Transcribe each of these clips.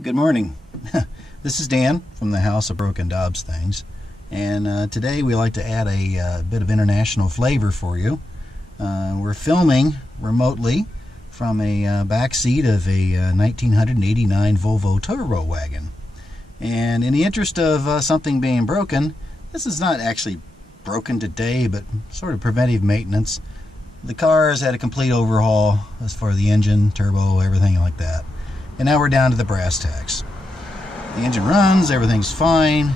Good morning. This is Dan from the House of Broken Dobbs Things, and today we like to add a bit of international flavor for you. We're filming remotely from a back seat of a 1989 Volvo Turbo wagon. And in the interest of something being broken, this is not actually broken today, but sort of preventive maintenance. The car has had a complete overhaul as far as the engine, turbo, everything like that. And now we're down to the brass tacks. The engine runs, everything's fine,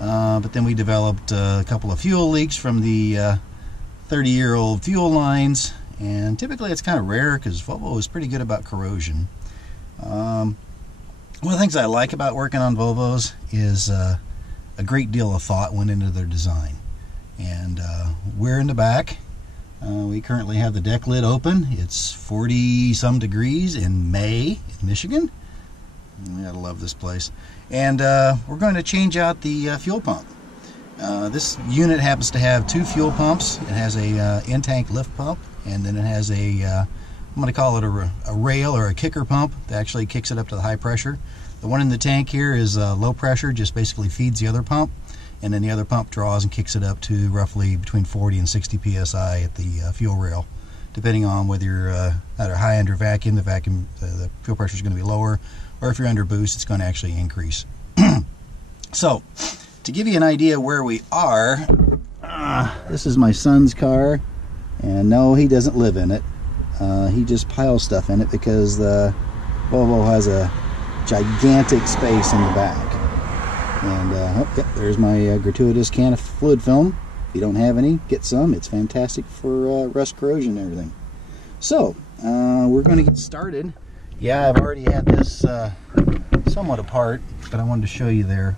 but then we developed a couple of fuel leaks from the 30-year-old fuel lines, and typically it's kind of rare because Volvo is pretty good about corrosion. One of the things I like about working on Volvos is a great deal of thought went into their design. And we're in the back. We currently have the deck lid open. It's 40-some degrees in May in Michigan. We gotta love this place. And we're going to change out the fuel pump. This unit happens to have two fuel pumps. It has a in-tank lift pump, and then it has a, I'm going to call it a rail or a kicker pump that actually kicks it up to the high pressure. The one in the tank here is low pressure, just basically feeds the other pump. And then the other pump draws and kicks it up to roughly between 40 and 60 psi at the fuel rail, depending on whether you're either high under vacuum, the fuel pressure is going to be lower, or if you're under boost, it's going to actually increase. So, to give you an idea where we are, this is my son's car, and no, he doesn't live in it. He just piles stuff in it because the Volvo has a gigantic space in the back. And yep, there's my gratuitous can of fluid film. If you don't have any, get some. It's fantastic for rust, corrosion, and everything. So we're going to get started. Yeah, I've already had this somewhat apart, but I wanted to show you there.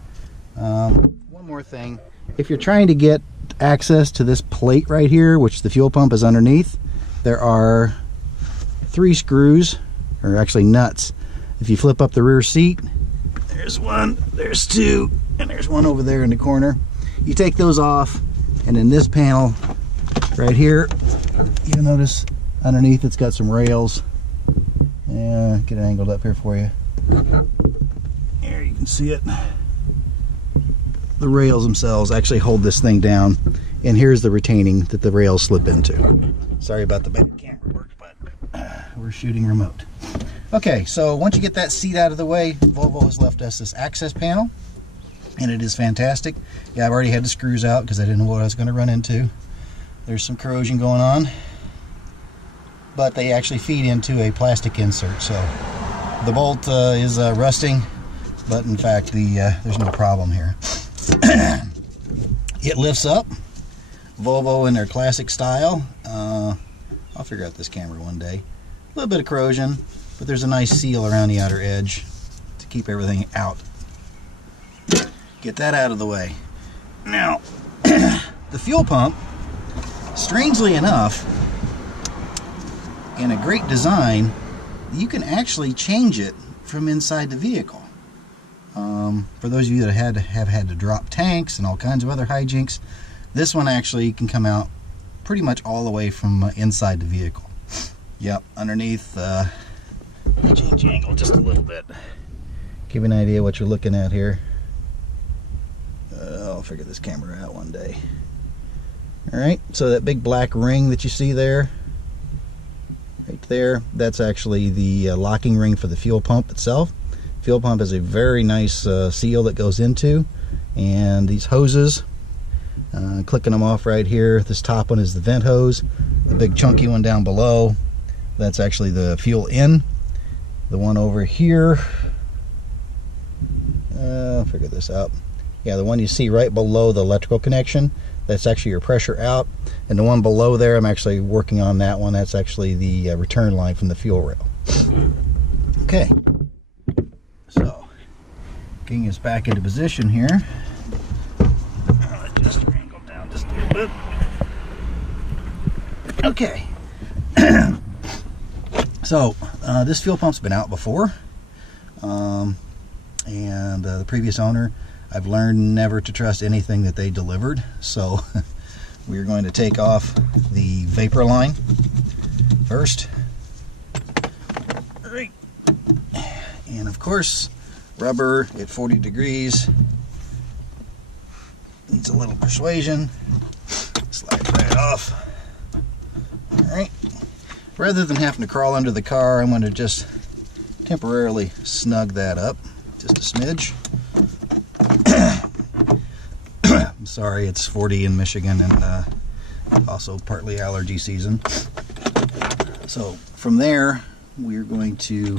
One more thing. If you're trying to get access to this plate right here, which the fuel pump is underneath, there are 3 screws, or actually nuts. If you flip up the rear seat, there's one, there's 2, and there's one over there in the corner. You take those off, and in this panel right here, you'll notice underneath it's got some rails. Yeah, get it angled up here for you. Here you can see it. The rails themselves actually hold this thing down, and here's the retaining that the rails slip into. Sorry about the bad camera work, but we're shooting remote. Okay, so once you get that seat out of the way, Volvo has left us this access panel, and it is fantastic. Yeah, I've already had the screws out because I didn't know what I was going to run into. There's some corrosion going on, but they actually feed into a plastic insert, so the bolt is rusting, but in fact there's no problem here. It lifts up, Volvo in their classic style. I'll figure out this camera one day. A little bit of corrosion, but there's a nice seal around the outer edge to keep everything out. Get that out of the way. Now, the fuel pump, strangely enough, in a great design, you can actually change it from inside the vehicle. For those of you that have had to drop tanks and all kinds of other hijinks, this one actually can come out pretty much all the way from inside the vehicle. Yep, underneath, let me change the angle just a little bit. Give you an idea what you're looking at here. I'll figure this camera out one day. Alright, so that big black ring that you see there, right there, that's actually the locking ring for the fuel pump itself. Fuel pump has a very nice seal that goes into, and these hoses, clicking them off right here, this top one is the vent hose. The big chunky one down below, that's actually the fuel in. The one over here, I'll figure this out. Yeah, the one you see right below the electrical connection, that's actually your pressure out. And the one below there, I'm actually working on that one. That's actually the return line from the fuel rail. Okay, so getting us back into position here. I'll just angle down just a little bit. Okay. So this fuel pump's been out before, and the previous owner, I've learned never to trust anything that they delivered. So we're going to take off the vapor line first. All right. And of course, Rubber at 40 degrees. Needs a little persuasion. Slide that off. Alright. Rather than having to crawl under the car, I'm going to just temporarily snug that up. Just a smidge. I'm sorry, it's 40 in Michigan and also partly allergy season. So from there, we're going to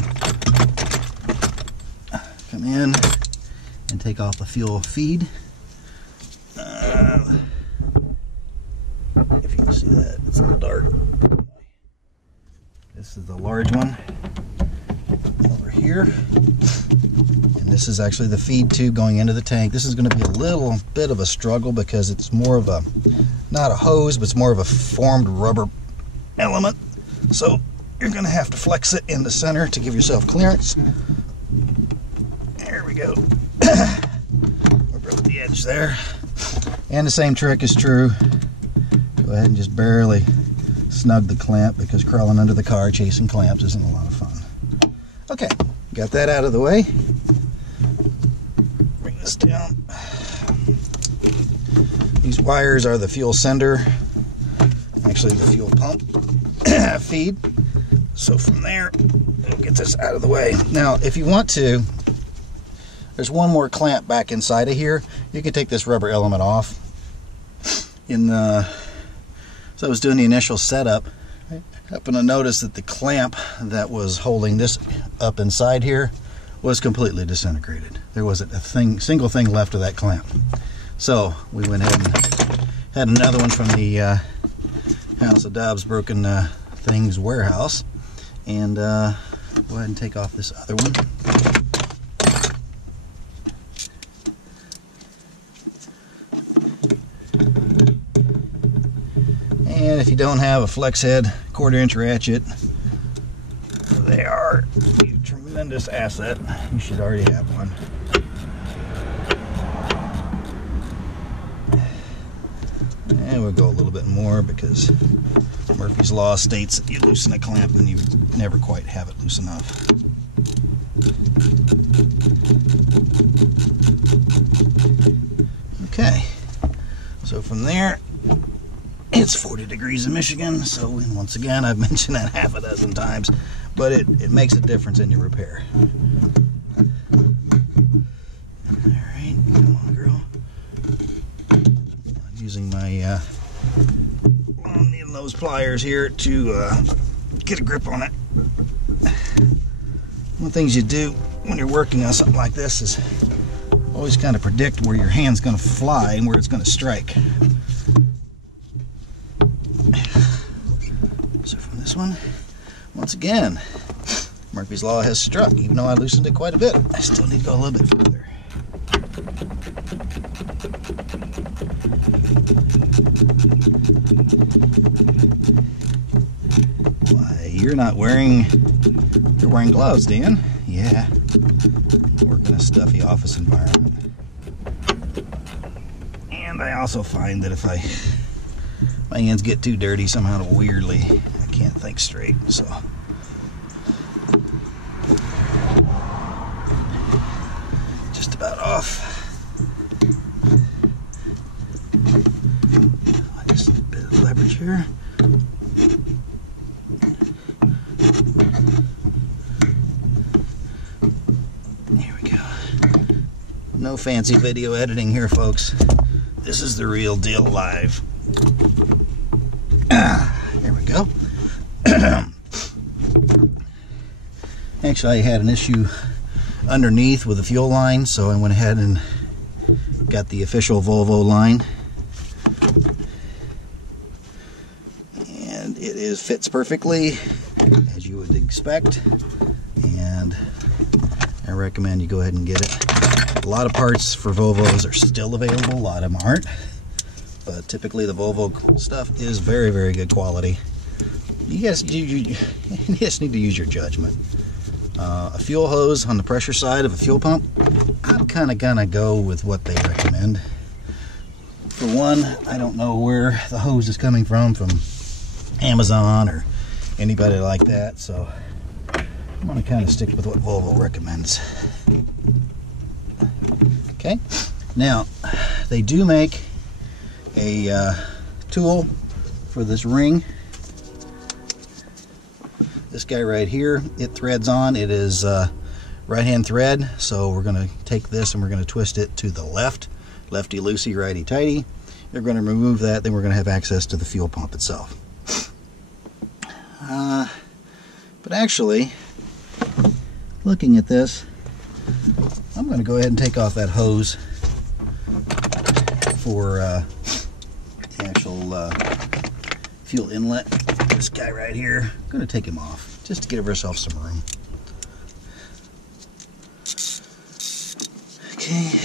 come in and take off the fuel feed. If you can see that, it's a little dark. This is the large one over here. And this is actually the feed tube going into the tank. This is going to be a little bit of a struggle because it's more of a, not a hose, but it's more of a formed rubber element. So you're going to have to flex it in the center to give yourself clearance. There we go. We broke the edge there. And the same trick is true. Go ahead and just barely snug the clamp because crawling under the car chasing clamps isn't a lot of fun. Okay, got that out of the way. Bring this down. These wires are the fuel sender, actually the fuel pump feed. So from there, we'll get this out of the way. Now, if you want to, there's one more clamp back inside of here. You can take this rubber element off. So I was doing the initial setup, I happened to notice that the clamp that was holding this up inside here was completely disintegrated. There wasn't a single thing left of that clamp. So we went ahead and had another one from the House of Dobbs Broken Things warehouse, and go ahead and take off this other one. And if you don't have a flex head 1/4-inch ratchet, they are a tremendous asset. You should already have one. And we'll go a little bit more because Murphy's Law states that you loosen a clamp and you never quite have it loose enough. Okay, so from there, it's 40 degrees in Michigan, so once again, I've mentioned that half a dozen times, but it makes a difference in your repair. Alright, come on, girl. I'm using my long needle nose pliers here to get a grip on it. One of the things you do when you're working on something like this is always kind of predict where your hand's going to fly and where it's going to strike. So from this one, once again, Murphy's Law has struck. Even though I loosened it quite a bit, I still need to go a little bit further. Why, you're wearing gloves, Dan. Yeah, work in a stuffy office environment. And I also find that if my hands get too dirty somehow weirdly, I can't think straight, so. Just about off. Just a bit of leverage here. There we go. No fancy video editing here, folks. This is the real deal live. There we go. Actually, I had an issue underneath with the fuel line, so I went ahead and got the official Volvo line. And it fits perfectly, as you would expect. And I recommend you go ahead and get it. A lot of parts for Volvos are still available, a lot of them aren't. But typically the Volvo stuff is very, very good quality. You just need to use your judgment. A fuel hose on the pressure side of a fuel pump, I'm kind of gonna go with what they recommend. For one, I don't know where the hose is coming from Amazon or anybody like that, so I'm gonna kind of stick with what Volvo recommends. Okay, now they do make a tool for this ring. This guy right here, it threads on. It is right-hand thread, so we're going to take this and we're going to twist it to the left. Lefty-loosey, righty-tighty. We're going to remove that, then we're going to have access to the fuel pump itself. But actually, looking at this, I'm going to go ahead and take off that hose for the actual fuel inlet. This guy right here, I'm going to take him off just to give ourselves some room. Okay.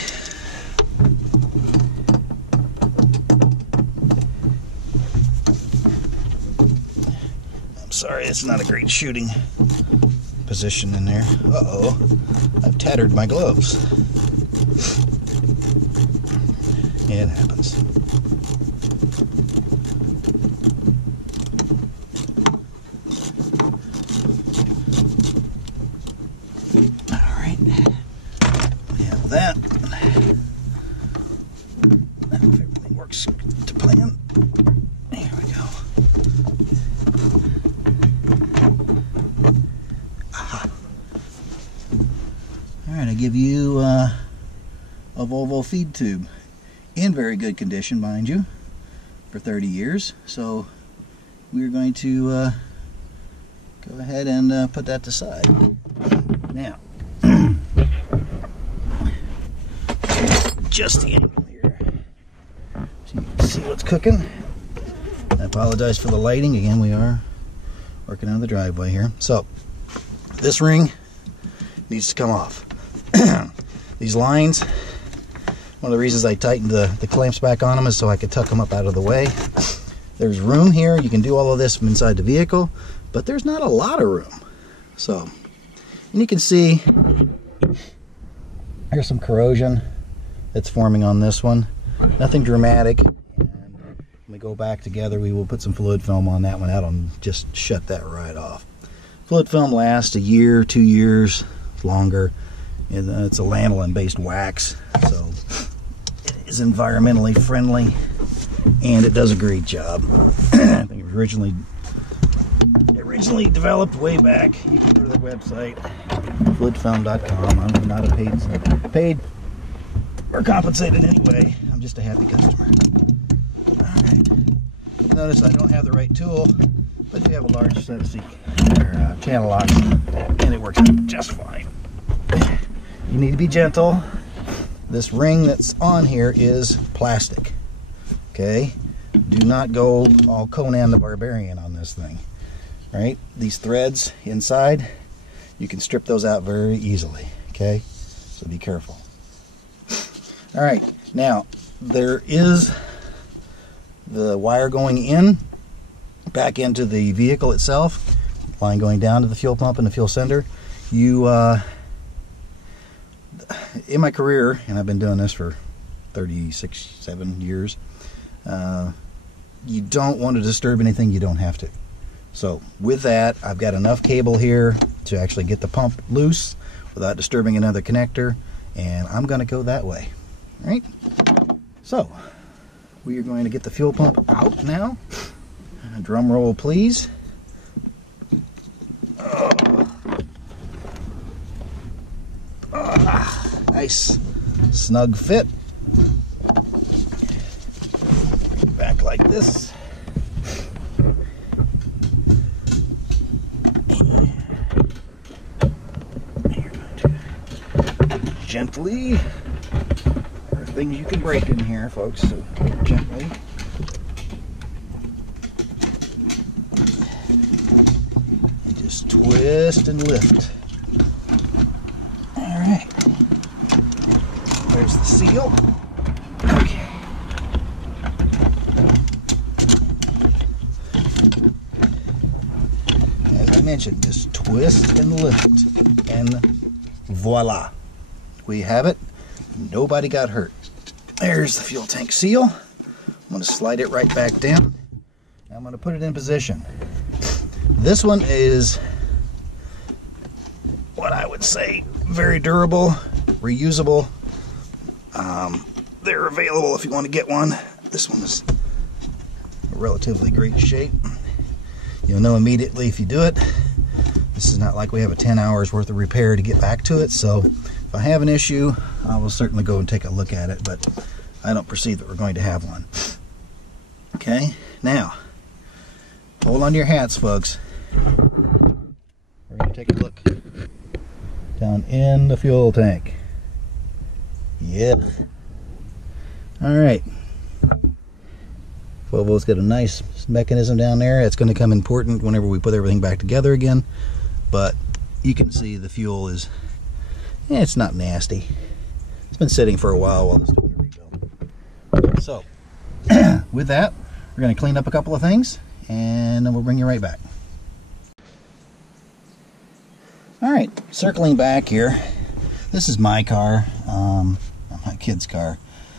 I'm sorry, it's not a great shooting position in there. Uh-oh, I've tattered my gloves. It happens. Alright, we have that. If everything works to plan. There we go. Aha. Alright, I give you a Volvo feed tube. In very good condition, mind you, for 30 years. So we're going to go ahead and put that aside. Now, just the angle here, so you can see what's cooking. I apologize for the lighting. Again, we are working on the driveway here. So this ring needs to come off. These lines, one of the reasons I tightened the clamps back on them is so I could tuck them up out of the way. There's room here. You can do all of this from inside the vehicle, but there's not a lot of room. So, and you can see there's some corrosion that's forming on this one. Nothing dramatic. And when we go back together, we will put some fluid film on that one. That'll just shut that right off. Fluid film lasts a year, 2 years, longer. It's a lanolin-based wax, so it is environmentally friendly, and it does a great job. I think it was originally developed way back. You can go to their website, fluidfilm.com. I'm not a paid or compensated anyway. I'm just a happy customer. All right. Notice I don't have the right tool, but we have a large set of channel locks, and it works out just fine. You need to be gentle. This ring that's on here is plastic. Okay? Do not go all Conan the Barbarian on this thing. Right? These threads inside, you can strip those out very easily. Okay? So be careful. Alright, now there is the wire going in back into the vehicle itself, line going down to the fuel pump and the fuel sender. You in my career, and I've been doing this for 7 years, you don't want to disturb anything you don't have to. So with that, I've got enough cable here to actually get the pump loose without disturbing another connector, and I'm going to go that way. All right? So we are going to get the fuel pump out now. Drum roll, please. Nice snug fit. Back like this. And you're going to gently, there are things you can break in here, folks, so gently. And just twist and lift. There's the seal. Okay. As I mentioned, just twist and lift, and voila. We have it. Nobody got hurt. There's the fuel tank seal. I'm going to slide it right back down. I'm going to put it in position. This one is what I would say very durable, reusable. They're available if you want to get one. This one is a relatively great shape. You'll know immediately if you do it. This is not like we have a 10 hours worth of repair to get back to it, so if I have an issue, I will certainly go and take a look at it, but I don't perceive that we're going to have one. Okay, now, hold on to your hats, folks. We're going to take a look down in the fuel tank. Yep. Alright. Volvo's got a nice mechanism down there. It's going to come important whenever we put everything back together again. But you can see the fuel is, it's not nasty. It's been sitting for a while it's doing the rebuild. So, with that, we're going to clean up a couple of things, and then we'll bring you right back. Alright, circling back here. This is my car, my kid's car.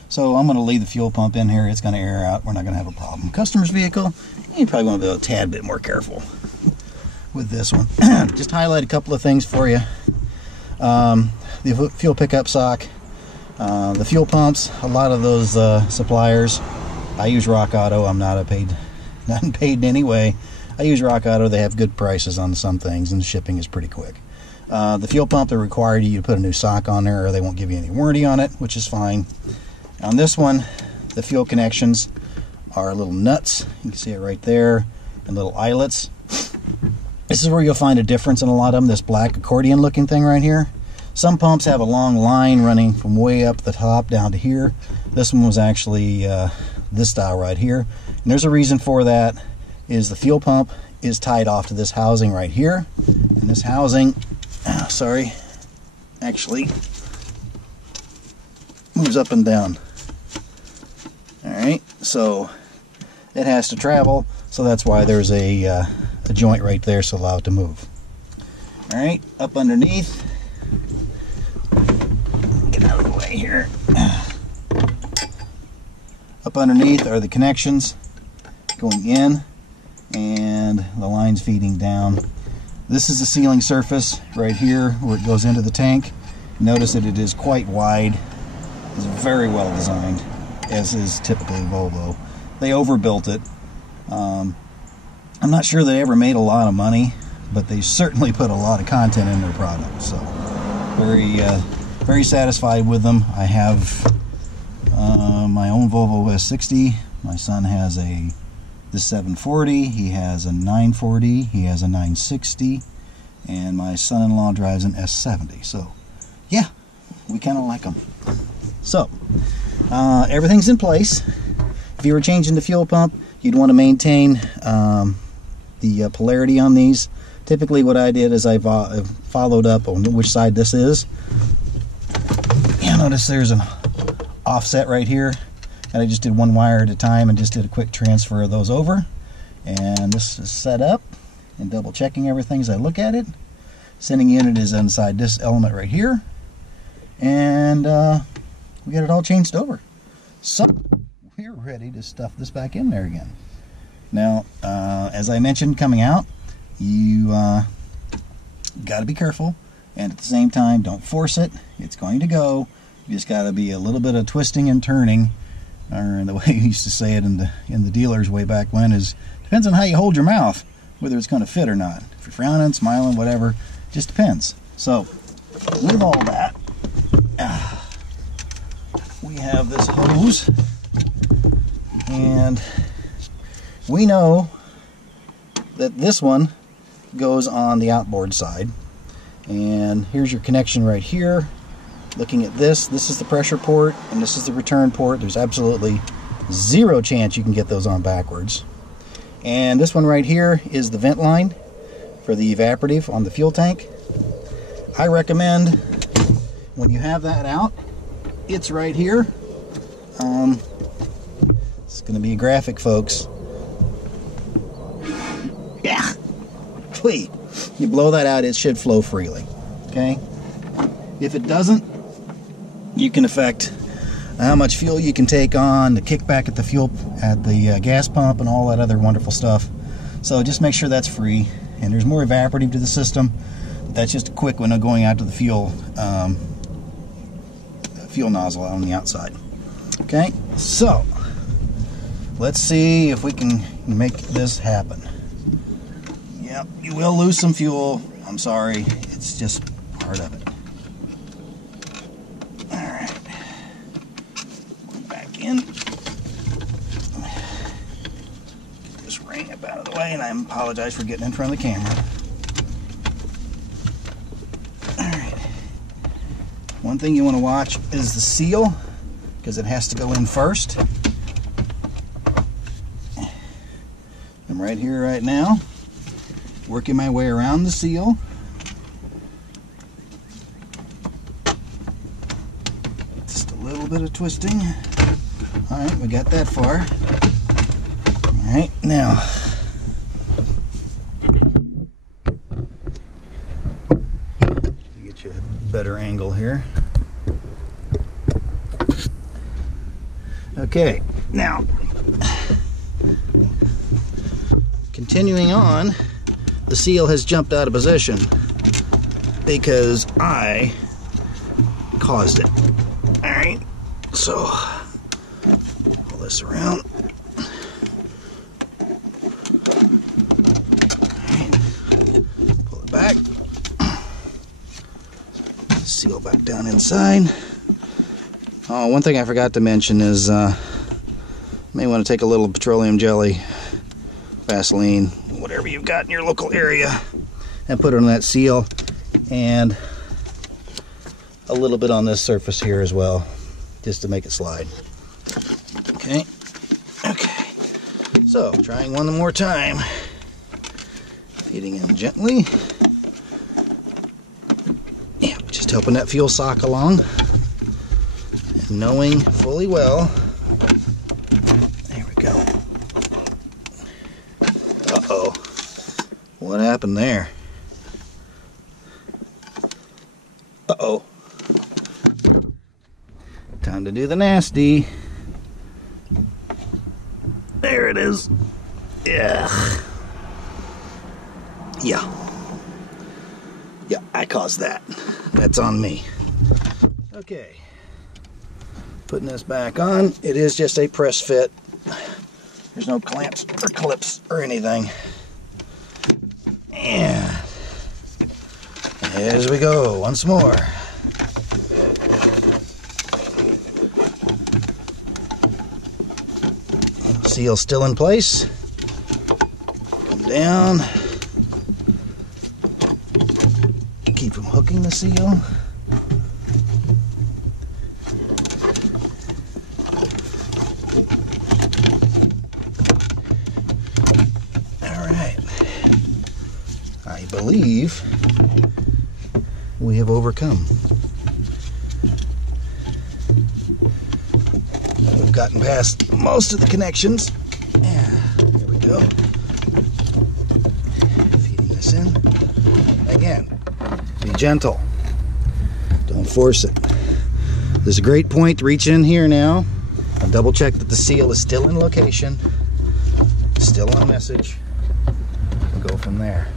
So I'm going to leave the fuel pump in here. It's going to air out. We're not going to have a problem. Customer's vehicle, you probably want to be a tad bit more careful with this one. Just highlight a couple of things for you. The fuel pickup sock, the fuel pumps, a lot of those suppliers. I use Rock Auto. I'm not paid in any way. I use Rock Auto. They have good prices on some things, and the shipping is pretty quick. The fuel pump, they're required you to put a new sock on there, or they won't give you any warranty on it, which is fine. On this one, the fuel connections are little nuts. You can see it right there, and little eyelets. This is where you'll find a difference in a lot of them. This black accordion looking thing right here. Some pumps have a long line running from way up the top down to here. This one was actually this style right here. And there's a reason for that, is the fuel pump is tied off to this housing right here. And this housing, actually moves up and down. Alright, so it has to travel, so that's why there's a joint right there to allow it to move. Alright, up underneath, get out of the way here. Up underneath are the connections going in and the lines feeding down. This is the sealing surface right here where it goes into the tank. Notice that it is quite wide. It's very well designed, as is typically Volvo. They overbuilt it. I'm not sure they ever made a lot of money, but they certainly put a lot of content in their product. So very satisfied with them. I have my own Volvo S60. My son has this 740. He has a 940. He has a 960, and my son-in-law drives an S70. So yeah, we kind of like them. So, everything's in place. If you were changing the fuel pump, you'd want to maintain the polarity on these. Typically what I did is I followed up on which side this is. You notice there's an offset right here, and I just did one wire at a time and just did a quick transfer of those over. And this is set up, and double checking everything as I look at it. Sending unit is inside this element right here, and we got it all changed over. So we're ready to stuff this back in there again. Now, as I mentioned coming out, you got to be careful, and at the same time, don't force it. It's going to go. You just got to be a little bit of twisting and turning, or the way you used to say it in the dealers way back when is, depends on how you hold your mouth, whether it's going to fit or not. If you're frowning, smiling, whatever, just depends. So, with all that, we have this hose, and we know that this one goes on the outboard side, and here's your connection right here. Looking at this is the pressure port, and this is the return port. There's absolutely zero chance you can get those on backwards. And this one right here is the vent line for the evaporative on the fuel tank. I recommend when you have that out, it's right here. It's going to be a graphic, folks. Yeah, please. You blow that out, it should flow freely. Okay. If it doesn't, you can affect how much fuel you can take on, the kickback at the gas pump, and all that other wonderful stuff. So just make sure that's free. And there's more evaporative to the system. That's just a quick one of going out to the fuel fuel nozzle on the outside. Okay, so let's see if we can make this happen. Yep, you will lose some fuel. I'm sorry, it's just part of it. Alright, back in. Get this ring up out of the way, and I apologize for getting in front of the camera. Alright, one thing you want to watch is the seal, because it has to go in first. I'm right here right now, working my way around the seal. Just a little bit of twisting. Alright, we got that far. Alright, now get you a better angle here. Okay, now continuing on, the seal has jumped out of position because I caused it. Alright, so pull this around. Alright, pull it back. Seal back down inside. Oh, one thing I forgot to mention is may want to take a little petroleum jelly, Vaseline, whatever you've got in your local area, and put it on that seal, and a little bit on this surface here as well, just to make it slide. Okay, okay. So trying one more time, feeding in gently. Yeah, just helping that fuel sock along, and knowing fully well. There we go. Uh-oh. What happened there? Uh-oh. Time to do the nasty. There it is. Yeah. Yeah. Yeah, I caused that. That's on me. Okay. Putting this back on. It is just a press fit. There's no clamps or clips or anything. And as we go, once more. Seal still in place. Come down. Keep from hooking the seal. I believe we have overcome. We've gotten past most of the connections. Yeah, there we go. Feeding this in. Again, be gentle. Don't force it. There's a great point to reach in here now and double check that the seal is still in location, still on message, and go from there.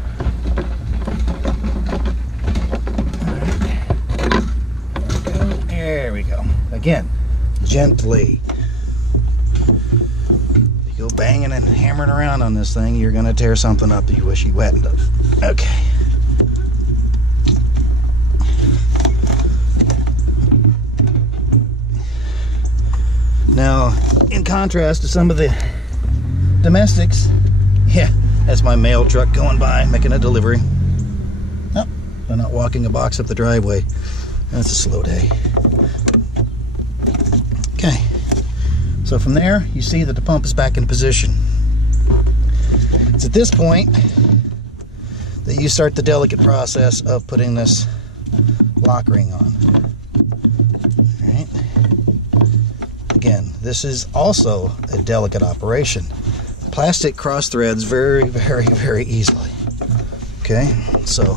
There we go. Again, gently. If you go banging and hammering around on this thing, you're going to tear something up that you wish you hadn't have. Okay. Now, in contrast to some of the domestics, yeah, that's my mail truck going by, making a delivery. Nope, they're not walking a box up the driveway. That's a slow day. Okay, so from there, you see that the pump is back in position. It's at this point that you start the delicate process of putting this lock ring on. All right. Again, this is also a delicate operation. Plastic cross threads very, very, very easily. Okay, so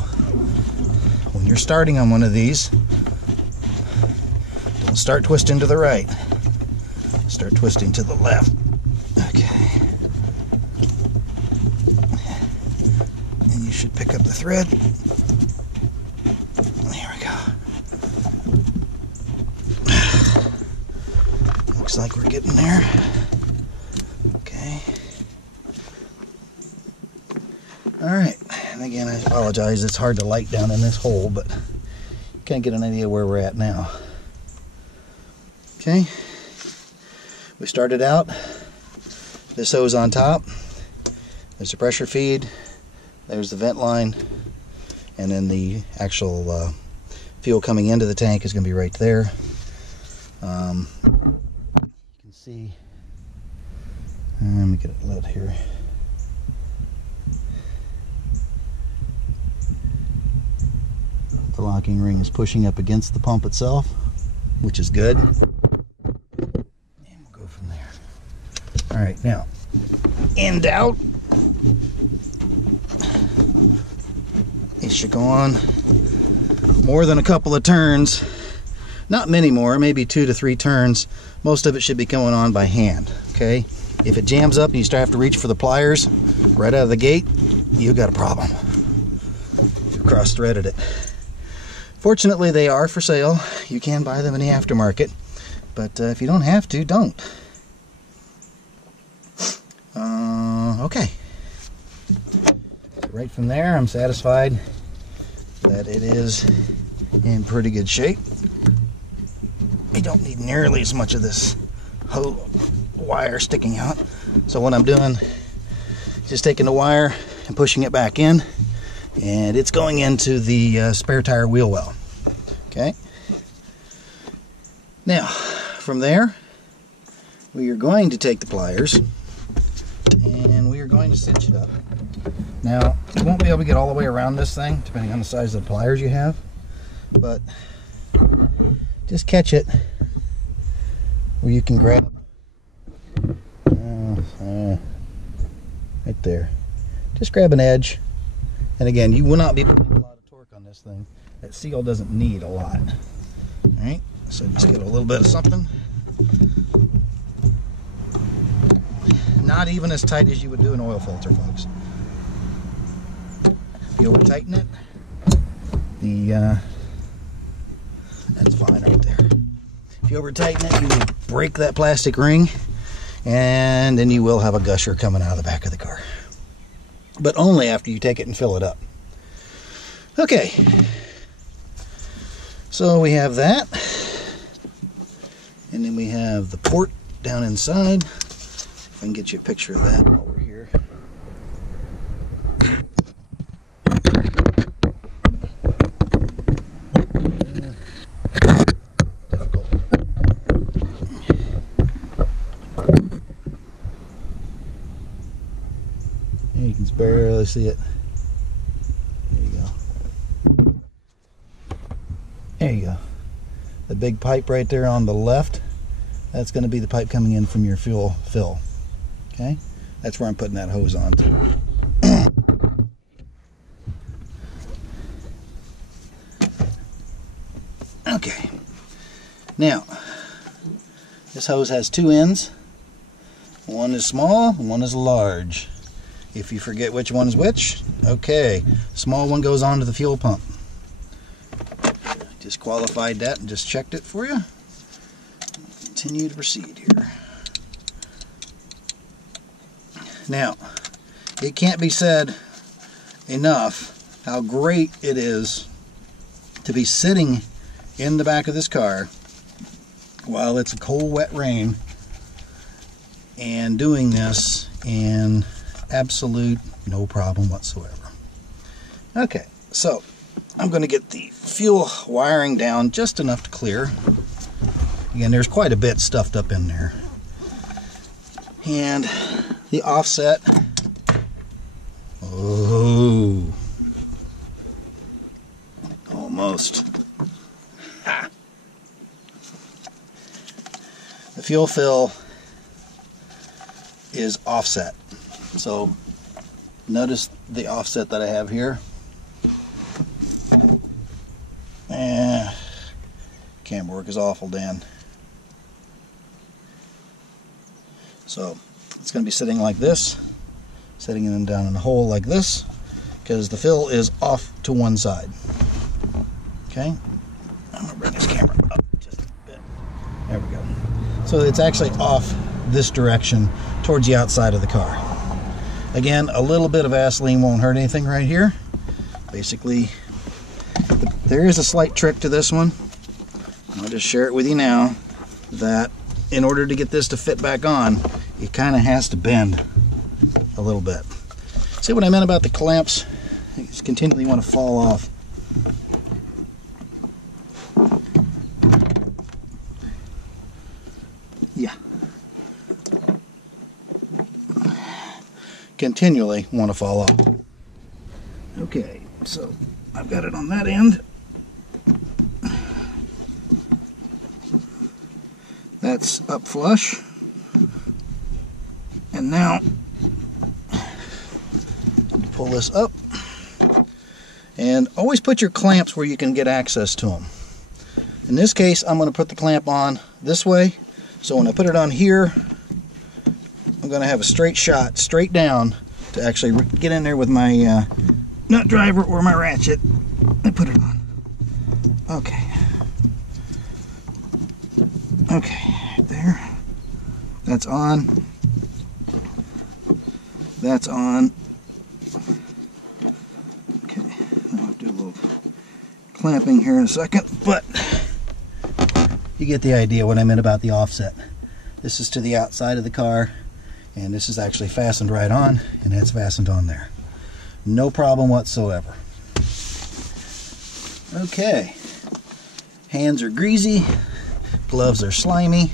when you're starting on one of these, don't start twisting to the right. Start twisting to the left. Okay. And you should pick up the thread. There we go. Looks like we're getting there. Okay. Alright, and again, I apologize, it's hard to light down in this hole, but you can get an idea where we're at now. Okay, we started out, this hose on top, there's the pressure feed, there's the vent line, and then the actual fuel coming into the tank is going to be right there. You can see, let me get it lit here. The locking ring is pushing up against the pump itself, which is good. And we'll go from there. All right, now, in doubt, it should go on more than a couple of turns. Not many more, maybe 2 to 3 turns. Most of it should be going on by hand, okay? If it jams up and you start to have to reach for the pliers right out of the gate, you've got a problem. You've cross-threaded it. Fortunately, they are for sale. You can buy them in the aftermarket, but if you don't have to, don't. Okay. So right from there, I'm satisfied that it is in pretty good shape. I don't need nearly as much of this wire sticking out. So what I'm doing is just taking the wire and pushing it back in, and it's going into the spare tire wheel well. Okay. Now, from there, we are going to take the pliers and we are going to cinch it up. Now, you won't be able to get all the way around this thing, depending on the size of the pliers you have, but just catch it where you can grab right there. Just grab an edge. And again, you will not be putting a lot of torque on this thing. That seal doesn't need a lot. Alright, so just get a little bit of something. Not even as tight as you would do an oil filter, folks. If you over tighten it, that's fine right there. If you over tighten it, you will break that plastic ring, and then you will have a gusher coming out of the back of the car. But only after you take it and fill it up. Okay, so we have that, and then we have the port down inside. If I can get you a picture of that while we're here. Difficult. You can barely see it. There you go. There you go. The big pipe right there on the left, that's going to be the pipe coming in from your fuel fill. Okay? That's where I'm putting that hose on to. Okay. Now, this hose has 2 ends. One is small and one is large. If you forget which one is which, okay. Small one goes onto the fuel pump. Just qualified that and just checked it for you. Continue to proceed here. Now, it can't be said enough how great it is to be sitting in the back of this car while it's a cold, wet rain and doing this in absolute no problem whatsoever. Okay, so I'm going to get the fuel wiring down just enough to clear. Again, there's quite a bit stuffed up in there. And the offset. Oh, almost. Ha. The fuel fill is offset. So notice the offset that I have here. Camera work is awful, Dan. So it's going to be sitting like this, setting them down in a hole like this, because the fill is off to one side. Okay, I'm going to bring this camera up just a bit. There we go. so it's actually off this direction towards the outside of the car. Again, a little bit of Vaseline won't hurt anything right here. Basically, there is a slight trick to this one. I'll just share it with you now, that in order to get this to fit back on, it kind of has to bend a little bit. See what I meant about the clamps? They just continually want to fall off. Yeah. Continually want to fall off. Okay, so I've got it on that end. That's up flush. And now pull this up. And always put your clamps where you can get access to them. In this case, I'm going to put the clamp on this way. So when I put it on here, I'm going to have a straight shot, straight down, to actually get in there with my nut driver or my ratchet and put it on. Okay. Okay, there. That's on. That's on. Okay, I'll do a little clamping here in a second, but you get the idea what I meant about the offset. This is to the outside of the car, and this is actually fastened right on, and it's fastened on there. No problem whatsoever. Okay, hands are greasy, gloves are slimy,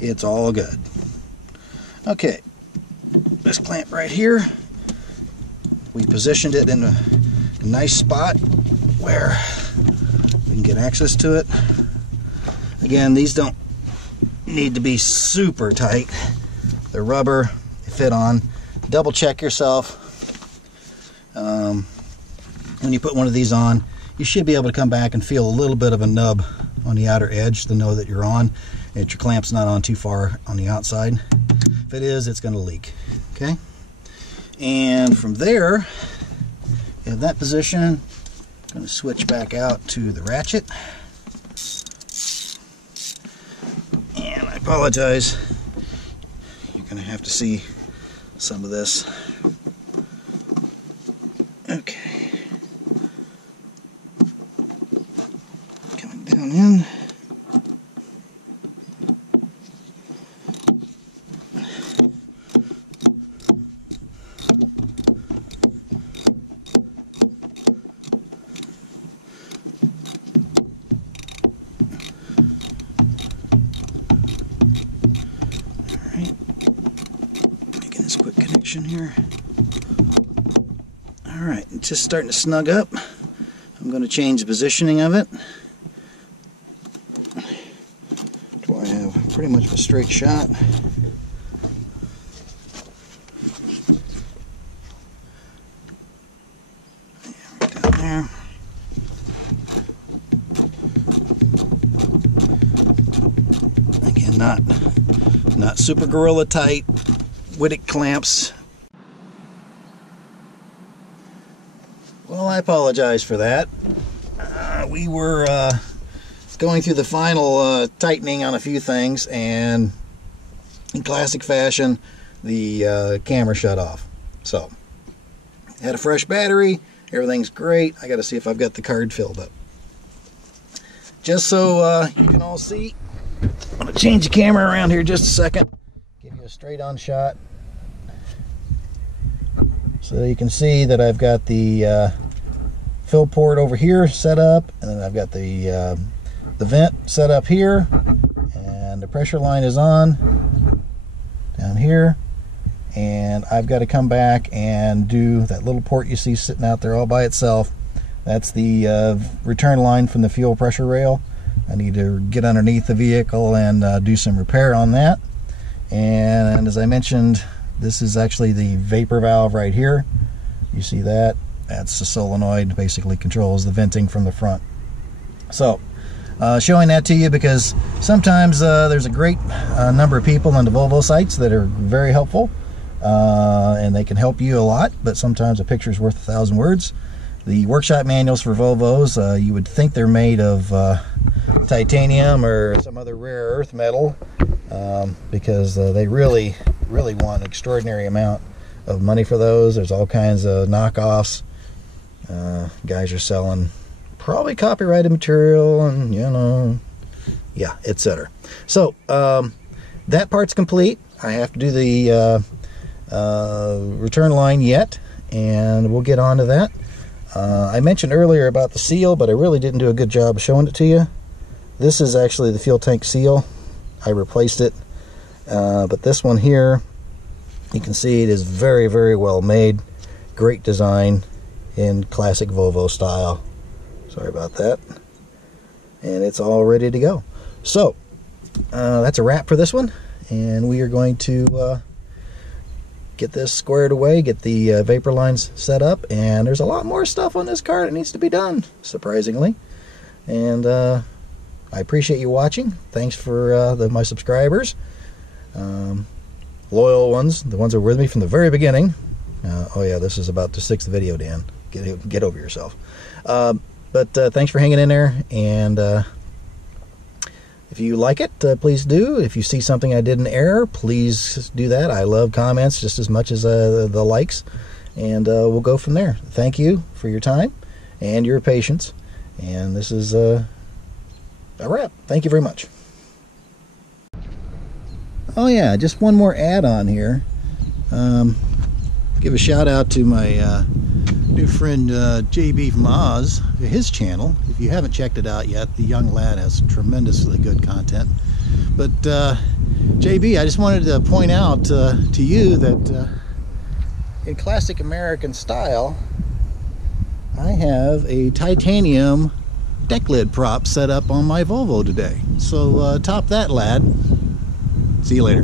it's all good. Okay, this clamp right here, we positioned it in a nice spot where we can get access to it. Again, these don't need to be super tight. They're rubber, they fit on. Double check yourself. When you put one of these on, you should be able to come back and feel a little bit of a nub on the outer edge to know that you're on, that your clamp's not on too far on the outside. If it is, it's going to leak. Okay? And from there, you have that position. I'm going to switch back out to the ratchet. And I apologize. You're going to have to see some of this. Okay. Coming down in. Alright. Making this quick connection here. Alright, it's just starting to snug up. I'm going to change the positioning of it to where I have pretty much a straight shot. Right down there. Again, not super gorilla tight, Whittick clamps. Well, I apologize for that. We were going through the final tightening on a few things, and in classic fashion, the camera shut off. So, had a fresh battery, everything's great. I got to see if I've got the card filled up. Just so you can all see, I'm going to change the camera around here just a second, give you a straight-on shot. So you can see that I've got the fill port over here set up, and then I've got the vent set up here, and the pressure line is on down here, and I've got to come back and do that little port you see sitting out there all by itself. That's the return line from the fuel pressure rail. I need to get underneath the vehicle and do some repair on that. And as I mentioned, this is actually the vapor valve right here. You see that? That's the solenoid, basically controls the venting from the front. So, showing that to you because sometimes there's a great number of people on the Volvo sites that are very helpful, and they can help you a lot, but sometimes a picture's worth 1,000 words. The workshop manuals for Volvos, you would think they're made of titanium or some other rare earth metal. because they really want an extraordinary amount of money for those. There's all kinds of knockoffs. Guys are selling probably copyrighted material, and yeah, etc. So that part's complete. I have to do the return line yet, and we'll get on to that. I mentioned earlier about the seal, but I really didn't do a good job of showing it to you. This is actually the fuel tank seal. I replaced it, but this one here, you can see it is very, very well made. Great design in classic Volvo style. Sorry about that. And it's all ready to go. So that's a wrap for this one, and we are going to get this squared away, get the vapor lines set up, and there's a lot more stuff on this car that needs to be done, surprisingly. And I appreciate you watching. Thanks for my subscribers, loyal ones, the ones that were with me from the very beginning. Oh yeah, this is about the 6th video, Dan. Get over yourself. But thanks for hanging in there, and if you like it, please do. If you see something I did in error, please do that. I love comments just as much as the likes, and we'll go from there. Thank you for your time and your patience, and this is a wrap. Thank you very much. Oh yeah, just one more add-on here. Give a shout out to my new friend JB from Oz, his channel. If you haven't checked it out yet, the young lad has tremendously good content. But JB, I just wanted to point out to you that in classic American style, I have a titanium deck lid prop set up on my Volvo today. So top that, lad. See you later.